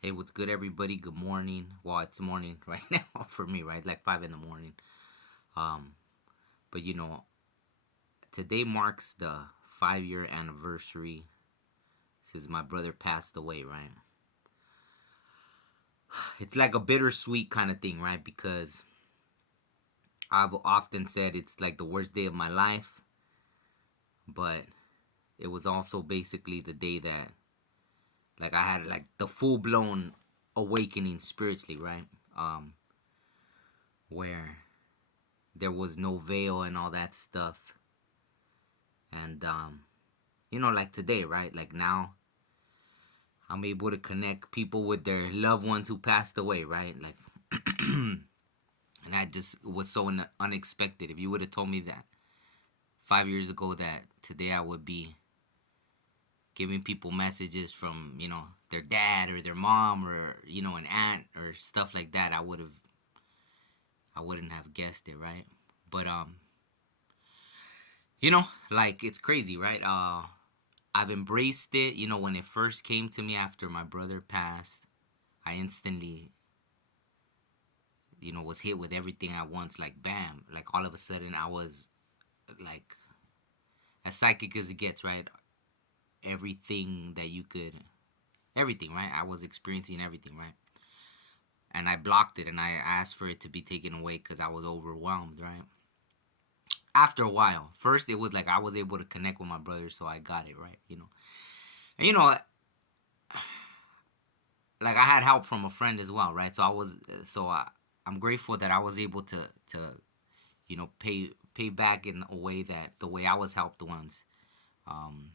Hey, what's good, everybody? Good morning. Well, it's morning right now for me, right? Like 5 in the morning. Um, but today marks the 5 year anniversary since my brother passed away, right? It's like a bittersweet kind of thing, right? Because I've often said it's like the worst day of my life, but it was also basically the day that, like, I had like the full blown awakening spiritually, right? Um, where there was no veil and all that stuff. And like today, right? Like now, I'm able to connect people with their loved ones who passed away, right? Like, and that just was so unexpected. If you would have told me that 5 years ago, that today I would be giving people messages from, their dad or their mom or, an aunt or stuff like that, I wouldn't have guessed it, right? But, like it's crazy, right? I've embraced it. When it first came to me after my brother passed, I instantly, was hit with everything at once. Like bam, like all of a sudden I was like as psychic as it gets, right? Everything that you could, everything, right? I was experiencing everything, right? And I blocked it and I asked for it to be taken away because I was overwhelmed, right? After a while, first it was like I was able to connect with my brother, so I got it right, And like I had help from a friend as well, right? I'm grateful that I was able to pay back in a way that the way I was helped once um,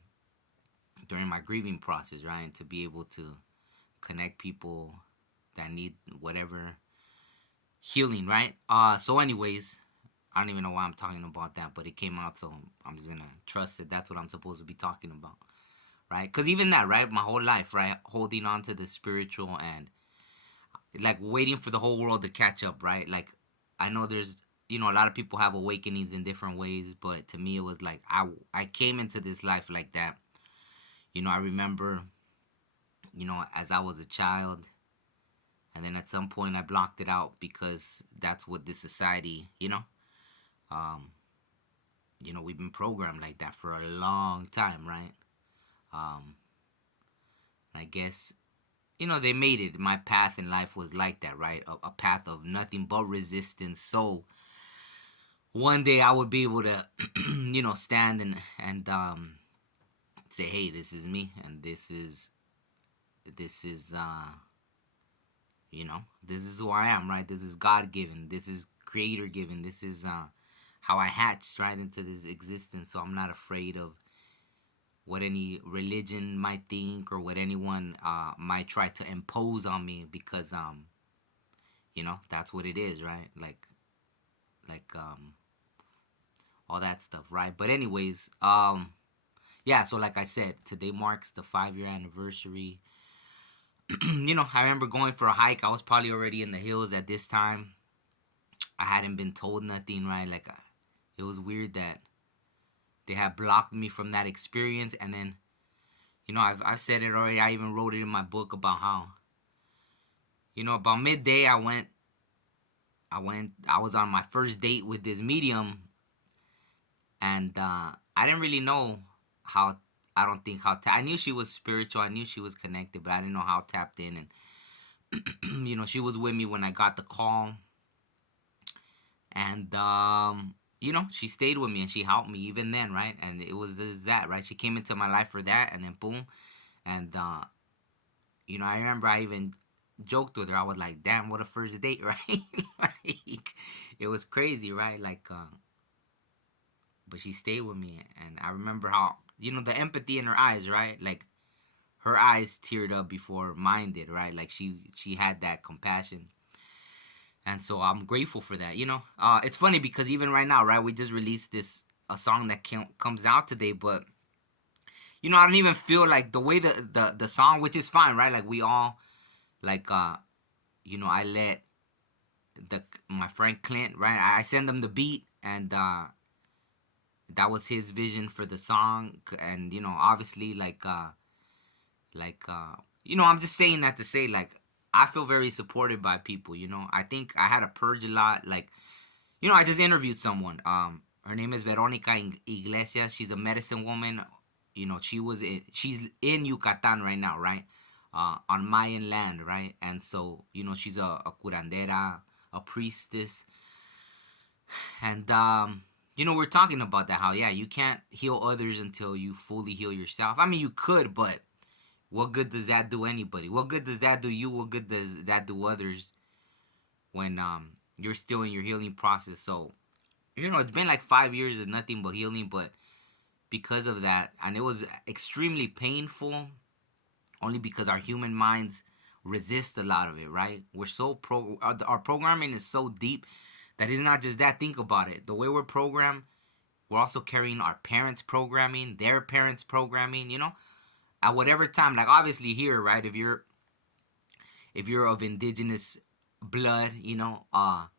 during my grieving process, right? And to be able to connect people that need whatever healing, right? So anyways, I don't even know why I'm talking about that, but it came out, so I'm just gonna trust that that's what I'm supposed to be talking about, right? Because even that, right? My whole life, right? Holding on to the spiritual and like waiting for the whole world to catch up, right? Like I know there's a lot of people have awakenings in different ways, but to me it was like I came into this life like that. I remember, as I was a child, and then at some point I blocked it out because that's what this society, um, we've been programmed like that for a long time, right? Um, I guess they made it. My path in life was like that, right? A path of nothing but resistance. So one day I would be able to, stand and say, hey, this is me, and this is this is who I am, right? This is God given. This is Creator given. This is how I hatched right into this existence. So I'm not afraid of what any religion might think or what anyone might try to impose on me because that's what it is, right? Like all that stuff, right? But anyways, yeah. So like I said, today marks the 5 year anniversary. I remember going for a hike. I was probably already in the hills at this time. I hadn't been told nothing, right? Like, it was weird that they had blocked me from that experience. And then, I've said it already. I even wrote it in my book about how, about midday, I was on my first date with this medium, and I didn't really know how. I don't think how. I knew she was spiritual. I knew she was connected, but I didn't know how tapped in. And she was with me when I got the call, and she stayed with me and she helped me even then, right? And it was this that, right? She came into my life for that, and then boom, and I remember I even joked with her. I was like, "Damn, what a first date, right?" Like, it was crazy, right? Like, but she stayed with me, and I remember how the empathy in her eyes, right? Like her eyes teared up before mine did, right? Like she had that compassion, and so I'm grateful for that. It's funny because even right now, right, we just released this a song that comes out today, but I don't even feel like the way the song, which is fine, right? Like we all like I let the my friend Clint, right? I send him the beat, and that was his vision for the song, and obviously like I'm just saying that to say, like, I feel very supported by people. I think I had to purge a lot. Like, I just interviewed someone. Her name is Veronica Iglesias. She's a medicine woman. She's in Yucatan right now, right? On Mayan land, right? And so, she's a curandera, a priestess. And, we're talking about that, how, yeah, you can't heal others until you fully heal yourself. I mean, you could, but what good does that do anybody? What good does that do you? What good does that do others when you're still in your healing process? So, it's been like 5 years of nothing but healing, but because of that, and it was extremely painful, only because our human minds resist a lot of it, right? We're so our programming is so deep that it's not just that. Think about it. The way we're programmed, we're also carrying our parents' programming, their parents' programming, at whatever time. Like, obviously here, right? If you're of indigenous blood, you're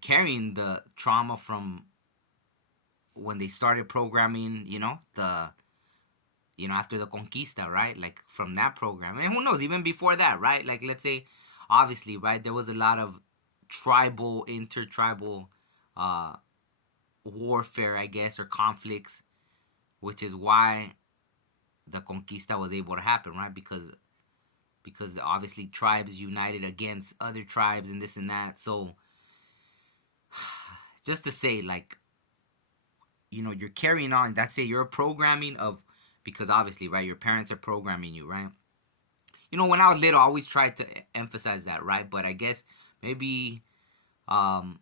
carrying the trauma from when they started programming, after the conquista, right? Like, from that program. And who knows, even before that, right? Like, let's say, obviously, right, there was a lot of tribal, intertribal uh, warfare, I guess, or conflicts, which is why the conquista was able to happen, right? Because obviously tribes united against other tribes and this and that. So, just to say, like, you're carrying on. That's it. You're programming of, because obviously, right, your parents are programming you, right? When I was little, I always tried to emphasize that, right? But I guess maybe, um,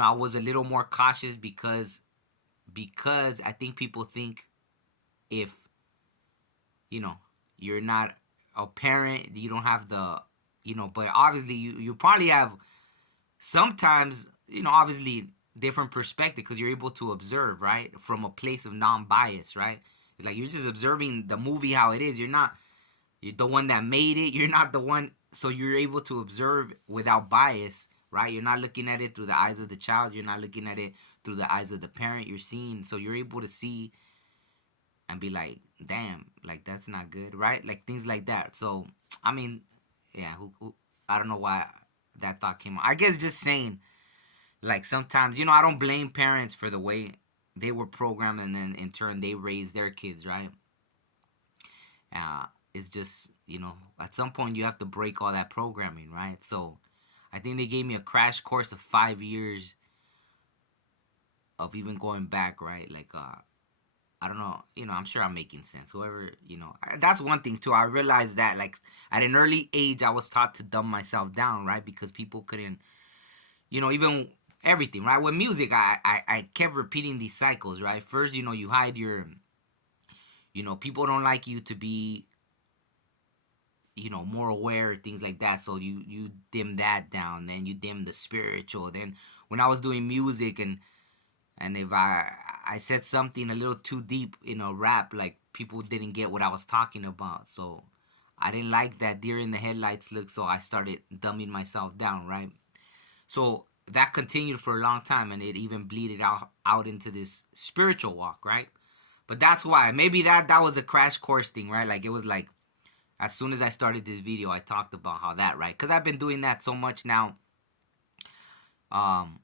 I was a little more cautious because I think people think if you know you're not a parent, you don't have the, but obviously you probably have sometimes, obviously different perspective because you're able to observe, right, from a place of non-bias, right? Like, you're just observing the movie how it is. You're the one that made it. You're not the one, so you're able to observe without bias, right? You're not looking at it through the eyes of the child. You're not looking at it through the eyes of the parent. You're seeing, so you're able to see and be like, damn, like, that's not good, right? Like, things like that. So, I mean, yeah, I don't know why that thought came up. I guess just saying, like, sometimes, I don't blame parents for the way they were programmed, and then in turn they raise their kids, right? It's just, at some point you have to break all that programming, right? So I think they gave me a crash course of 5 years of even going back, right? Like, I don't know, I'm sure I'm making sense. Whoever, that's one thing too. I realized that, like, at an early age, I was taught to dumb myself down, right? Because people couldn't, even everything, right? With music, I kept repeating these cycles, right? First, you hide your, people don't like you to be, more aware, things like that. So you dim that down, then you dim the spiritual. Then when I was doing music, and if I said something a little too deep in a rap, like, people didn't get what I was talking about. So I didn't like that deer in the headlights look, so I started dumbing myself down, right? So that continued for a long time, and it even bleeded out into this spiritual walk, right? But that's why maybe that was a crash course thing, right? Like, it was like, as soon as I started this video, I talked about how that, right? Because I've been doing that so much now. Um,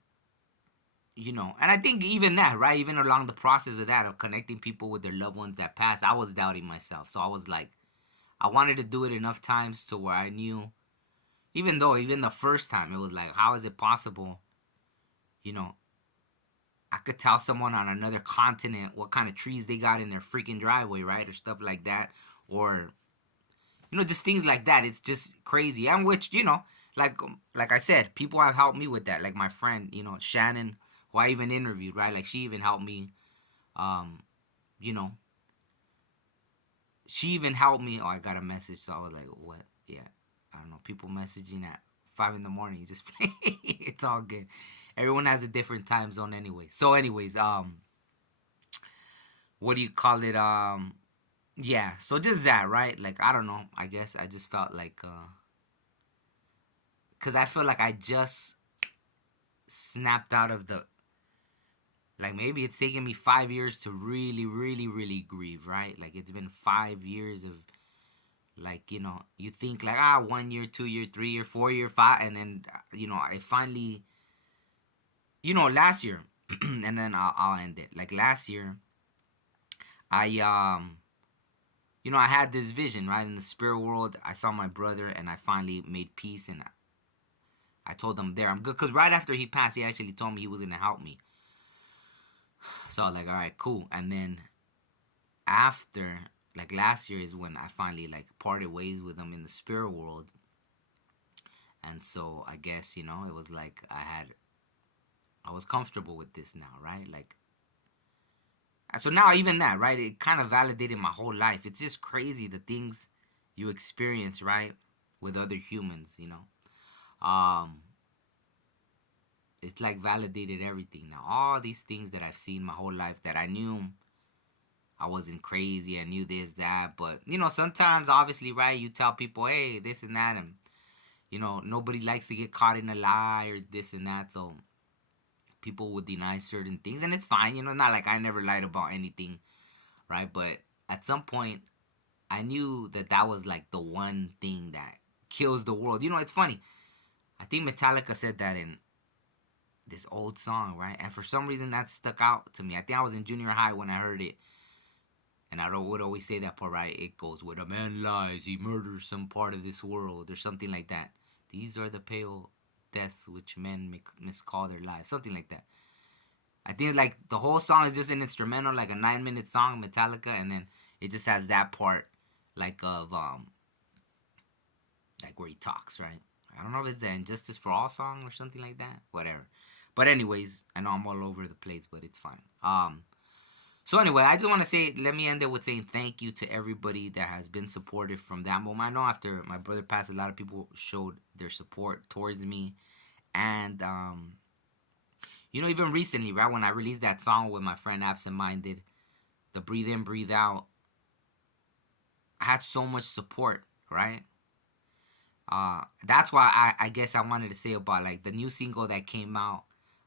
and I think even that, right? Even along the process of that, of connecting people with their loved ones that passed, I was doubting myself. So I was like, I wanted to do it enough times to where I knew, even the first time, it was like, how is it possible? You know, I could tell someone on another continent what kind of trees they got in their freaking driveway, right? Or stuff like that. Or, just things like that. It's just crazy. And which, like I said, people have helped me with that. Like my friend, Shannon, who I even interviewed, right? Like, she even helped me. Um, you know, she even helped me. Oh, I got a message, so I was like, what? Yeah, I don't know. People messaging at 5 in the morning. Just it's all good. Everyone has a different time zone anyway. So, anyways, what do you call it? Yeah. So just that, right? Like, I don't know. I guess I just felt like, cause I feel like I just snapped out of the. Like, maybe it's taken me 5 years to really, really, really grieve, right? Like, it's been 5 years of Like, you think like, 1 year, 2 year, 3 year, 4 year, five, and then I finally, last year, and then I'll end it. Like last year, I I had this vision, right, in the spirit world. I saw my brother, and I finally made peace, and I told him, there, I'm good. Because right after he passed, he actually told me he was gonna help me. So I was like, all right, cool. And then after, like last year, is when I finally like parted ways with him in the spirit world. And so I guess, it was like I was comfortable with this now, right? Like, so now even that, right? It kind of validated my whole life. It's just crazy the things you experience, right, with other humans. Um, it's like validated everything now. All these things that I've seen my whole life that I knew I wasn't crazy. I knew this, that, but sometimes obviously, right? You tell people, hey, this and that, and nobody likes to get caught in a lie or this and that. So people would deny certain things, and it's fine. Not like I never lied about anything, right? But at some point, I knew that that was like the one thing that kills the world. It's funny. I think Metallica said that in this old song, right? And for some reason, that stuck out to me. I think I was in junior high when I heard it, and I would always say that part, right? It goes, "When a man lies, he murders some part of this world," or something like that. These are the pale deaths which men miscall their lives, something like that. I think like the whole song is just an instrumental, like a 9 minute song, Metallica, and then it just has that part, like of like where he talks, right? I don't know if it's the Injustice for All song or something like that. Whatever. But anyways, I know I'm all over the place, but it's fine. So anyway, I just want to say, let me end it with saying thank you to everybody that has been supportive from that moment. I know after my brother passed, a lot of people showed their support towards me, and even recently, right when I released that song with my friend Absent Minded, the Breathe In, Breathe Out, I had so much support, right? That's why I guess I wanted to say about like the new single that came out.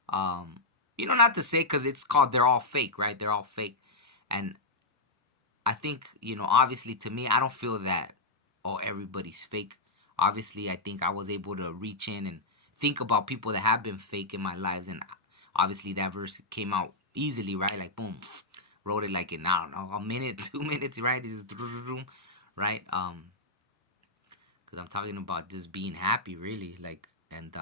Um, not to say because it's called "They're All Fake," right? They're all fake, and I think obviously to me, I don't feel that everybody's fake. Obviously, I think I was able to reach in and think about people that have been fake in my lives, and obviously that verse came out easily, right? Like boom, wrote it like in I don't know a minute, 2 minutes, right? It's just right. Because I'm talking about just being happy, really, like, and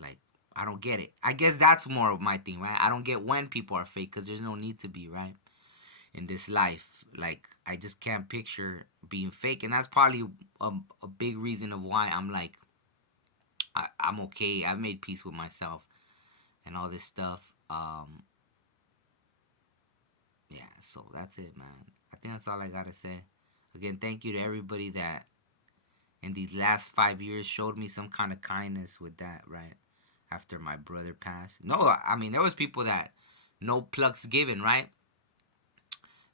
like I don't get it. I guess that's more of my thing, right? I don't get when people are fake because there's no need to be, right? In this life, like I just can't picture being fake, and that's probably a big reason of why I'm like I'm okay. I've made peace with myself and all this stuff. Yeah, so that's it, man. I think that's all I gotta say. Again, thank you to everybody that in these last 5 years showed me some kind of kindness with that, right? After my brother passed. No, I mean there was people that no plugs given, right?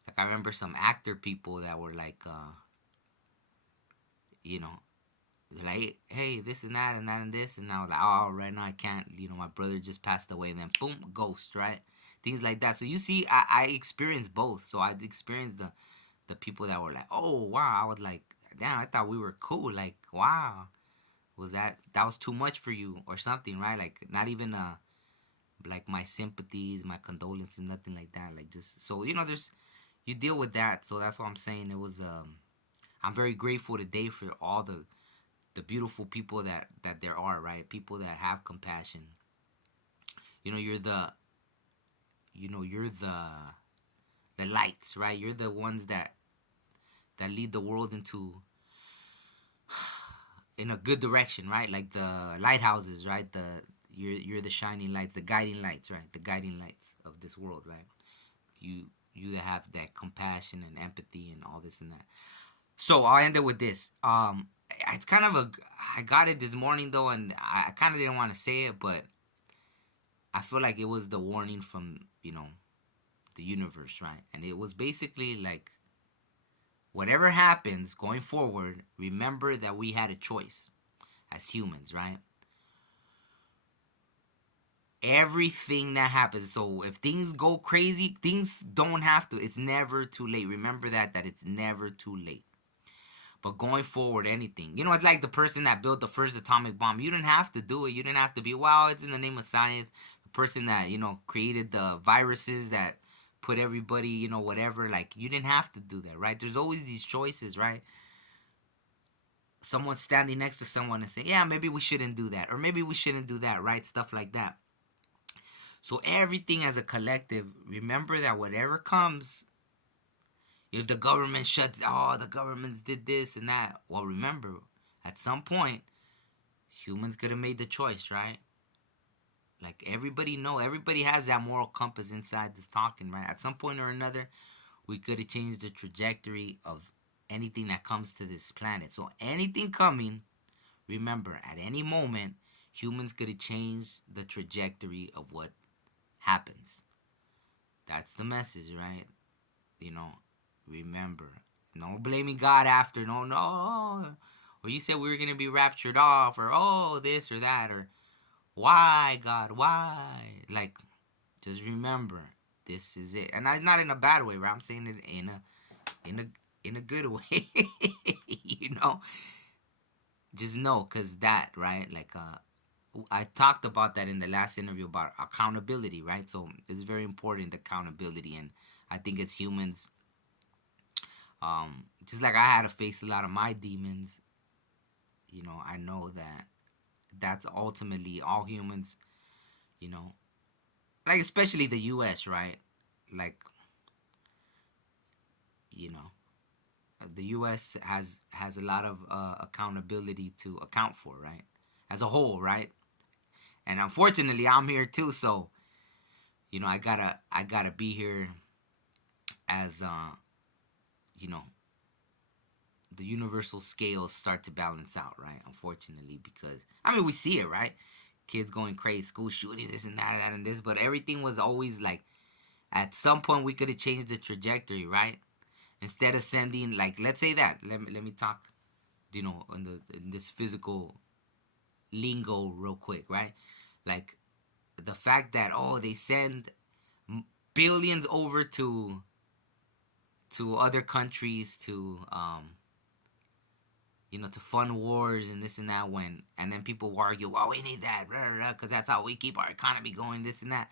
Like I remember some actor people that were like, you know, like, hey, this and that and that and this, and I was like, oh, right now I can't. My brother just passed away, and then boom, ghost, right? Things like that. So you see, I experienced both. So I experienced the people that were like, oh wow, I was like, damn, I thought we were cool. Like, wow, was that was too much for you or something, right? Like, not even like my sympathies, my condolences, nothing like that. Like, just so there's you deal with that. So that's what I'm saying. It was I'm very grateful today for all the beautiful people that there are, right? People that have compassion. You're the lights, right? You're the ones that lead the world in a good direction, right? Like the lighthouses, right? You're the shining lights, the guiding lights, right? The guiding lights of this world, right? You that have that compassion and empathy and all this and that. So I'll end it with this. It's kind of I got it this morning though, and I kind of didn't want to say it, but I feel like it was the warning from the universe, right? And it was basically like, whatever happens going forward, remember that we had a choice as humans, right? everything that happens. So if things go crazy, things don't have to. It's never too late. Remember that it's never too late. But going forward, anything. It's like the person that built the first atomic bomb. You didn't have to do it. You didn't have to be, wow, it's in the name of science. The person that, created the viruses that put everybody, whatever. Like, you didn't have to do that, right? There's always these choices, right? Someone standing next to someone and say, yeah, maybe we shouldn't do that. Or maybe we shouldn't do that, right? Stuff like that. So everything as a collective, remember that whatever comes, if the government shuts, oh, the governments did this and that. Well, remember, at some point, humans could have made the choice, right? Like everybody has that moral compass inside this talking, right? At some point or another, we could have changed the trajectory of anything that comes to this planet. So anything coming, remember, at any moment, humans could have changed the trajectory of what happens. That's the message, right? You know, remember, no blaming God after, no, no. Or you said we were going to be raptured off, or oh, this or that, or why, God, why? Like, just remember, this is it. And not in a bad way, right? I'm saying it in a good way. you know, just know, cause that, right? Like, I talked about that in the last interview about accountability, right? So it's very important, accountability, and I think as humans, just like I had to face a lot of my demons, I know that that's ultimately all humans, you know, like especially the U.S., right? Like, you know, the U.S. has a lot of accountability to account for, right? As a whole, right? And unfortunately, I'm here too, so I gotta be here as you know the universal scales start to balance out, right? Unfortunately, because I mean we see it, right? Kids going crazy, school shooting, this and that, and this, but everything was always like at some point we could have changed the trajectory, right? Instead of sending, like, let's say that let me talk, in this physical lingo real quick, right? Like the fact that, oh, they send billions over to other countries to fund wars and this and that, and then people argue, well, we need that because that's how we keep our economy going, this and that.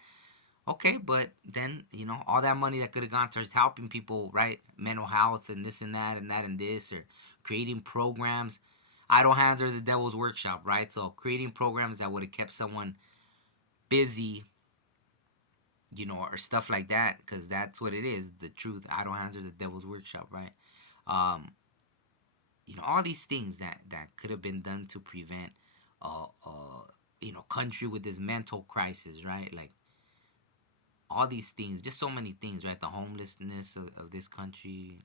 Okay, but then all that money that could have gone towards helping people, right? Mental health and this and that and that and this, or creating programs. Idle hands are the devil's workshop, right? So creating programs that would have kept someone busy, or stuff like that, because that's what it is. The truth, idle hands are the devil's workshop, right? Um, all these things that could have been done to prevent, country with this mental crisis, right? Like all these things, just so many things, right? The homelessness of this country,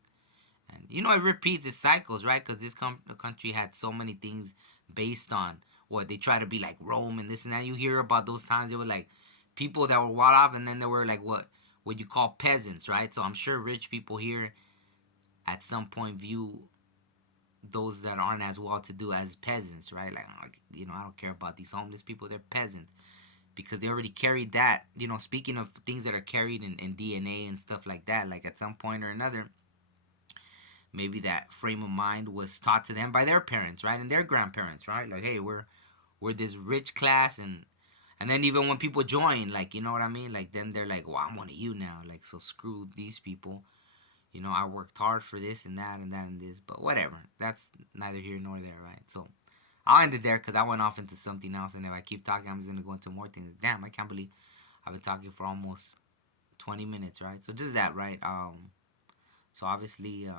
and it repeats its cycles, right? Because this country had so many things based on what they try to be like Rome and this and that. You hear about those times they were like people that were well off, and then there were like what you call peasants, right? So I'm sure rich people here at some point view those that aren't as well to do as peasants, right? Like, I don't care about these homeless people, they're peasants, because they already carried that. Speaking of things that are carried in DNA and stuff like that, like at some point or another, maybe that frame of mind was taught to them by their parents, right? And their grandparents, right? Like, hey, we're this rich class, and then even when people join, like, you know what I mean? Like, then they're like, well, I'm one of you now. Like, so screw these people. I worked hard for this and that and that and this, but whatever. That's neither here nor there, right? So I'll end it there because I went off into something else, and if I keep talking, I'm just gonna go into more things. Damn, I can't believe I've been talking for almost 20 minutes, right? So just that, right? So obviously,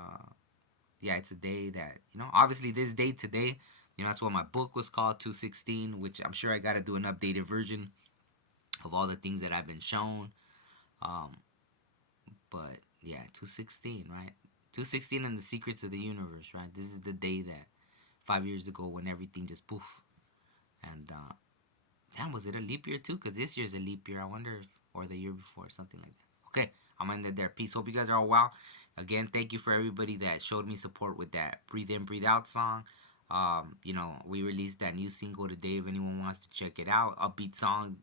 yeah, it's a day that obviously this day today, that's what my book was called, 216, which I'm sure I got to do an updated version of all the things that I've been shown. Um, but yeah, 216, right? 216 and the secrets of the universe, right? This is the day that 5 years ago when everything just poof. And damn, was it a leap year too? Because this year's a leap year. I wonder if, or the year before, something like that. Okay, I'm ending there. Peace. Hope you guys are all well. Again, thank you for everybody that showed me support with that Breathe In, Breathe Out song. We released that new single today. If anyone wants to check it out, upbeat song.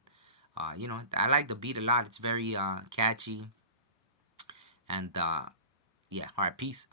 I like the beat a lot. It's very catchy, and yeah. All right, peace.